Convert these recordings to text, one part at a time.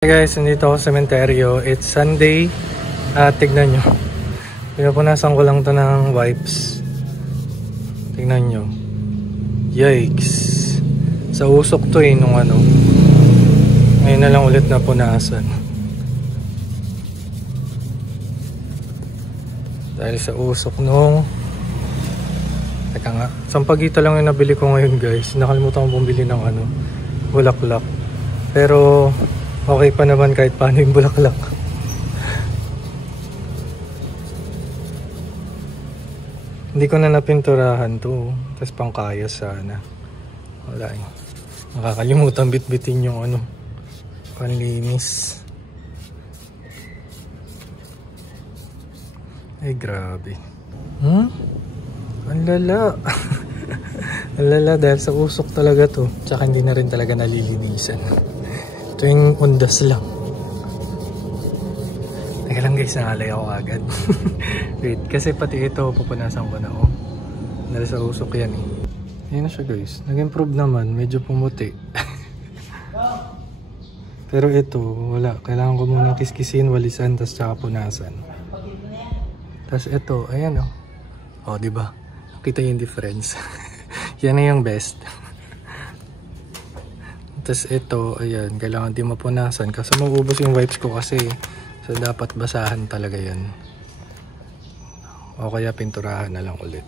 Hey guys, nandito ako sa sementeryo. It's Sunday. Tignan nyo. Pinupunasan ko lang to ng wipes. Tignan nyo. Yikes. Sa usok to nung ano. Ngayon na lang ulit na punasan. Dahil sa usok nung... Teka nga. Sampagita lang yung nabili ko ngayon guys. Nakalimutan ko bumili ng ano. Bulaklak. Pero... okay pa naman kahit paano yung bulaklak. Hindi ko na napinturahan to. Tapos pangkaya sana. Wala eh. Nakakalimutan bitbitin yung ano. Panlinis. Ay grabe. Ang lala. Ang lala dahil sa usok talaga to. Tsaka hindi na rin talaga nalilinisan. Ito yung undas lang. Teka lang guys, nangalay ako agad. Wait, kasi pati ito pupunasan ko na oh. Dahil sa usok yan eh. Ayan na siya guys. Nag-improve naman. Medyo pumuti. Pero ito, wala. Kailangan ko muna kiskisin, walisan, tas tsaka punasan. Tas ito, ayan oh. Oh, diba? Nakita yung difference. Yan na yung best. Tapos ito, ayan, kailangan di mapunasan kasi maubos yung wipes ko kasi. So dapat basahan talaga yan. O kaya pinturahan na lang ulit.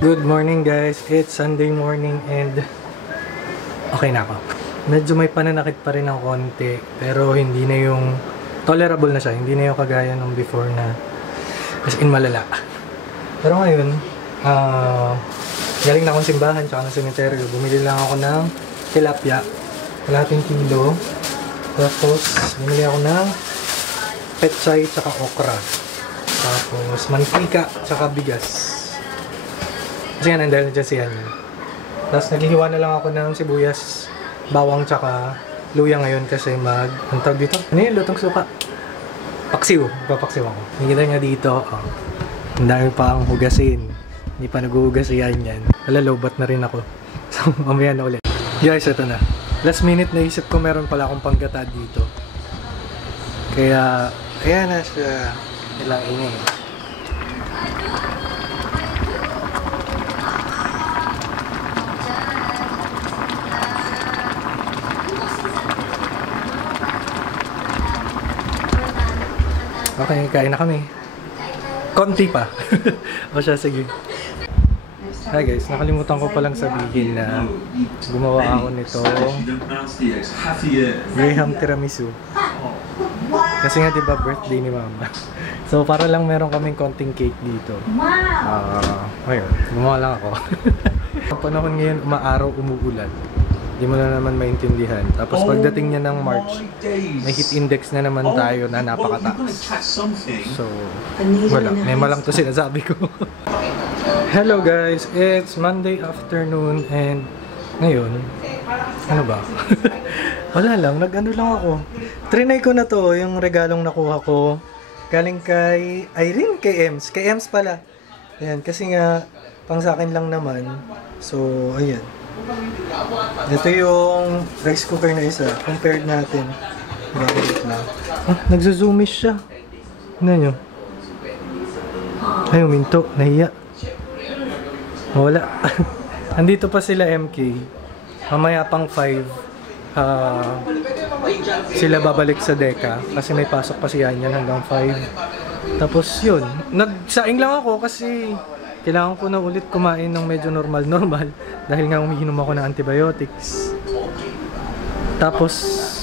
Good morning guys, it's Sunday morning and okay na ako. Medyo may pananakit pa rin ng konti pero hindi na yung tolerable na siya. Hindi na yung kagaya nung before na as in malala. Pero ngayon, galing na akong simbahan tsaka ng sementeryo. Bumili lang ako ng tilapia. Kalahating kilo. Tapos, bumili ako ng pechay tsaka okra. Tapos, mantika tsaka bigas. Kasi yan, dahil na dyan siya niya. Tapos, naghihiwa na lang ako ng sibuyas, bawang tsaka luya ngayon kasi ang tawag dito? Ano yun? Lutong suka. Paksiw. Papaksiw ako. Nakikita niya dito, ang dami pa ang hugasin. Hindi pa naghuhugas yan. Wala, lowbat na rin ako. So, mamaya na ulit. Guys, ito na. Last minute naisip ko meron pala akong panggata dito. Kaya, ayan na siya. Ilang ingay. Okay, kain na kami. Konti pa. O siya, sige. Hi guys, nakalimutan ko palang sabihin na gumawa ako nito Graham tiramisu. Kasi nga diba birthday ni mama. So para lang meron kaming konting cake dito. Ayun, gumawa lang ako. Ang panahon ngayon, umaaraw, umuulan. Hindi mo na naman maintindihan. Tapos pagdating niya ng March, may heat index na naman tayo na napakataas. So, wala. May malang to sinasabi ko. Hello guys! It's Monday afternoon and ngayon, ano ba? Wala lang, nag-ano lang ako. Trinay ko na to, yung regalong nakuha ko. Galing kay Irene, kay Ems. Kay Ems pala. Ayan, kasi nga, pang sa akin lang naman. So, ayan. Ito yung rice cooker na isa. Compared natin. Nagzo-zoomish siya. Ano nyo? Ay, uminto. Nahiya. Wala. Andito pa sila MK. Mamaya pang 5. Sila babalik sa Deka. Kasi may pasok pa siya yan hanggang 5. Tapos yun. Nagsaing lang ako kasi kailangan ko na ulit kumain ng medyo normal dahil nga umiinom ako ng antibiotics. Tapos,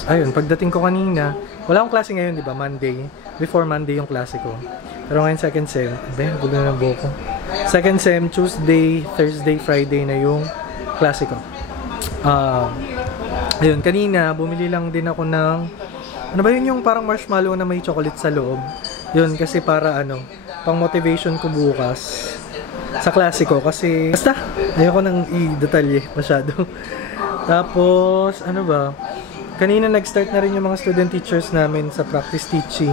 ayun, pagdating ko kanina, wala akong klase ngayon, di ba? Monday. Before Monday yung klase ko. Pero ngayon second sem, gulo na ng buko. Second sem, Tuesday, Thursday, Friday na yung klase ko. Ayun, kanina, bumili lang din ako ng, ano ba yun yung parang marshmallow na may chocolate sa loob? Yun, kasi para pang motivation ko bukas. Sa klase ko kasi basta ayoko nang i-detalye masyado. Tapos ano ba, kanina nag-start na rin yung mga student teachers namin sa practice teaching.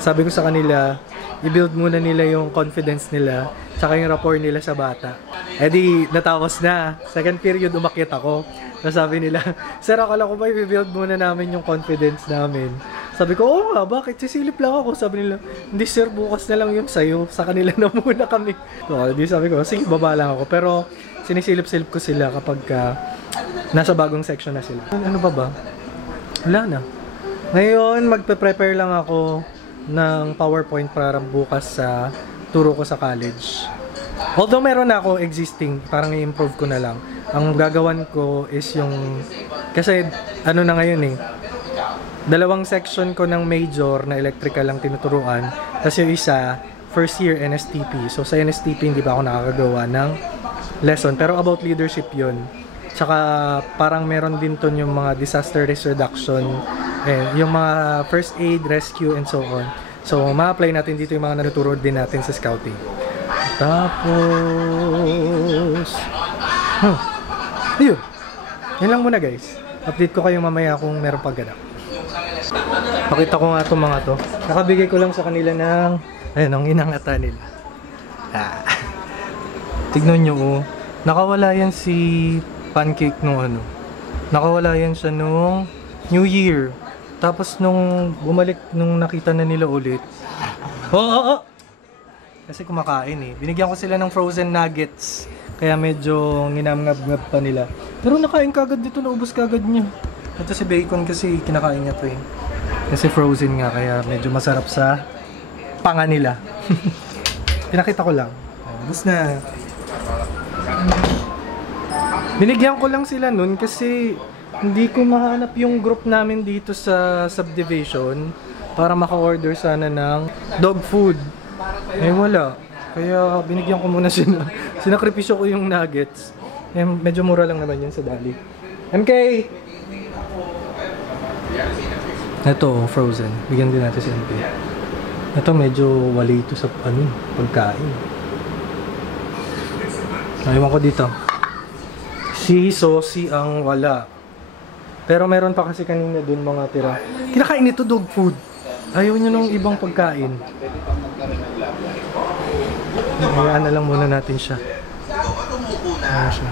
sabi ko sa kanila, i-build muna nila yung confidence nila tsaka yung rapport nila sa bata. Eh di, natapos na. Second period, umakyat ako. Tapos sabi nila, sir, akala ko ba i-build muna namin yung confidence namin? Sabi ko, oo nga, bakit? Sisilip lang ako. Sabi nila, hindi sir, bukas na lang yung sayo. Sa kanila na muna kami. So, di sabi ko, sige, baba lang ako. Pero, sinisilip-silip ko sila kapag nasa bagong section na sila. Ano ba? Wala na. Ngayon, magpe-prepare lang ako ng PowerPoint para bukas sa turo ko sa college. Although meron na ako existing, parang i-improve ko na lang. Ang gagawan ko is yung, kasi ano na ngayon eh, dalawang section ko ng major na electrical lang tinuturuan, tapos yung isa, first year NSTP. So sa NSTP hindi pa ako nakakagawa ng lesson, pero about leadership yun. Tsaka parang meron din ton yung mga disaster risk reduction, yung mga first aid, rescue, and so on. So ma-apply natin dito yung mga natuturo din natin sa scouting. Tapos ayun, yun lang muna guys. Update ko kayo mamaya kung meron pagganap. Pakita ko nga itong mga to. Nakabigay ko lang sa kanila ng ayun, ang inangata nila. Tignan nyo, oh. Nakawala yan si Pancake nung ano. Nakawala yan siya nung New Year. Tapos nung bumalik, nung nakita na nila ulit, kasi kumakain eh. Binigyan ko sila ng frozen nuggets. Kaya medyo nginamngab-ngab pa nila. Pero nakain kagad dito, naubos kagad niya. Ito si Bacon kasi kinakain niya to eh. Kasi frozen nga, kaya medyo masarap sa panga nila. Pinakita ko lang. Ubus na. Binigyan ko lang sila nun kasi hindi ko mahanap yung group namin dito sa subdivision para maka-order sana ng dog food. Eh wala. Kaya binigyan ko muna sila. Sinakripisyo ko yung nuggets. Eh, medyo mura lang naman yun sa Dali. MK! Ito, frozen. Bigyan din natin si MK. Ito medyo wali ito sa pagkain. Naiwan ko dito. Si Sosi ang wala. Pero meron pa kasi kanina dun mga tira. Kinakain ito dog food. Ayaw nyo nung ibang pagkain. Hayaan na lang muna natin siya. Ayan siya.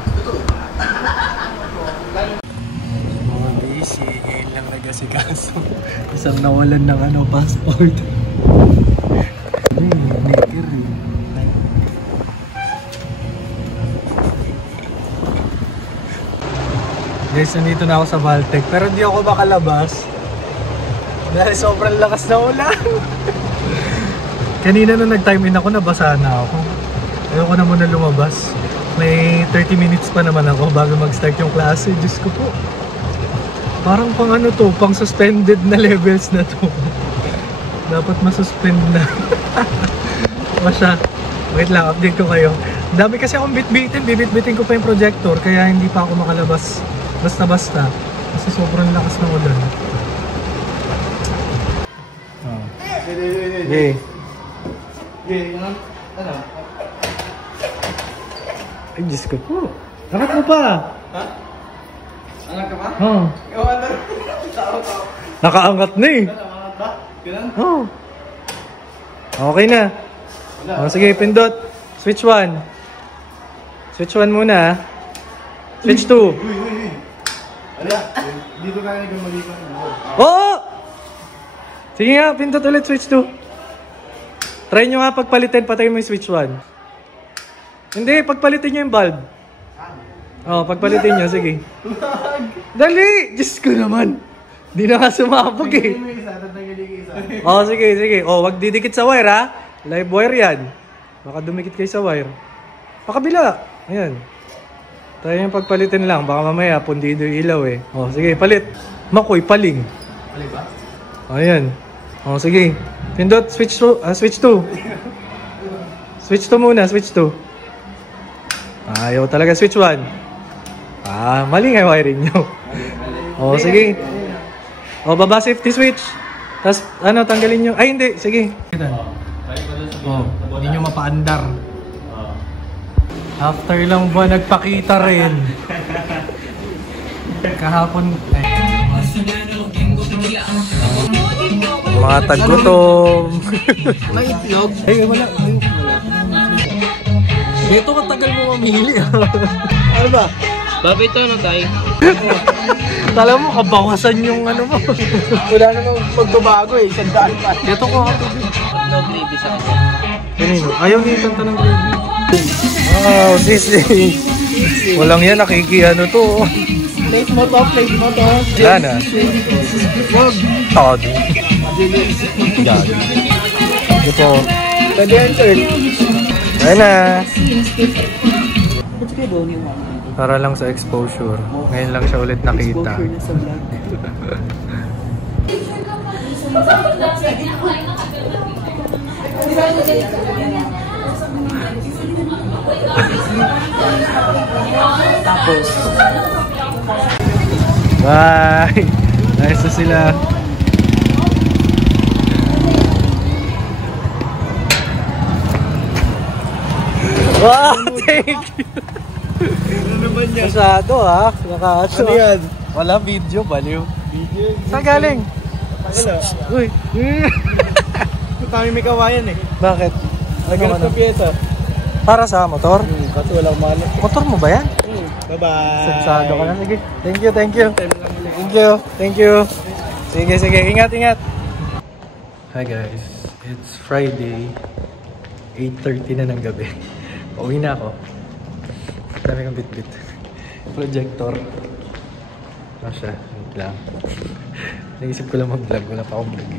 Mga busy. Ngayon lang nag-asikaso. Isang nawalan ng passport. Nakir eh. Guys, nandito na ako sa Valtech. Pero hindi ako makalabas. Dahil sobrang lakas na ulan. Kanina nung nag-time in ako, nabasa na ako. Ayoko na muna lumabas. May 30 minutes pa naman ako bago mag-start yung klase. Diyos ko po. Parang pang ano to, pang suspended na levels na to. Dapat masuspend na. Masya. Wait lang, update ko kayo. Dami kasi akong bit-bitin. Bibit-bitin ko pa yung projector. Kaya hindi pa ako makalabas basta-basta. Kasi sobrang lakas ng ulan. Okay. Ano? Ay, Diyos ko po. Angat mo pa. Ha? Anak ka pa? Oo. Tao. Nakaangat na eh. Angat ba? Ganun? Oo. Okay na. Oh, sige, pindot. Switch 1. Switch 1 muna. Switch 2. Uy. Ala, dito ka na gumalipan. Oo! Sige nga, pindot ulit switch 2. Try nyo nga pagpalitin, patay mo yung switch 1. Hindi, pagpalitin nyo yung bulb. Oo, pagpalitin nyo, sige. Dali! Diyos ko naman. Di na nga sumabog eh. Oo, sige. Oo, wag didikit sa wire ha. Live wire yan. Baka dumikit kayo sa wire. Pakabila. Ayan. Try nyo pagpalitin lang. Baka mamaya, pundido yung ilaw eh. Oo, sige, palit. Makoy, paling. Paling ba? Ayan. Oo, sige. Pindot, switch 2. Switch 2. Switch 2 muna, switch 2. Ayaw talaga switch 1. Mali nga yung wiring nyo. O, sige. O, baba safety switch. Tapos, tanggalin nyo. Ay, hindi. Sige. O, hindi nyo mapaandar. After lang ba nagpakita rin. Kahapon. Ay. Mga tagutom. May itlog. Ay, wala. Dito katagal mo mamili. Ano ba? Bakit ito na tayo? Tala mo, kabawasan yung ano mo. Wala namang magbabago eh. Sandaan pa. Dito ko katubig. No gravy sa kasi. Kanino? Ayaw niya itanta ng gravy. Wow, sisi. Walang yan, nakikiano to. Place mo to, place mo to. Wala na. Wag. Todo. Yan. Ito. Pwede yan, sir. Ayan na. Ba't kayo doon yung mga? Para lang sa exposure. Ngayon lang siya ulit nakita. Exposure na sa vlog. Tapos, Bye! Ayos na sila. Wow! Thank you! Ano naman yan? Masyado ha? Nakaso. Ano yan? Wala video, baliw. Video. Saan galing? Wala. Uy! Kami may kawayan eh. Bakit? Naganap Ano? ng pyesa. Para sa motor? Kasi walang mano. Motor mo ba yan? Bye-bye. Sagsado ka na. Sige. Thank you, thank you. Thank you, thank you. Sige, sige. Ingat, ingat. Hi guys. It's Friday. 8:30 na ng gabi. Pauwi na ako. Dami kong bit-bit. Projector. Masya. Wait lang. Naisip ko lang mag-vlog. Wala pa akong vlog.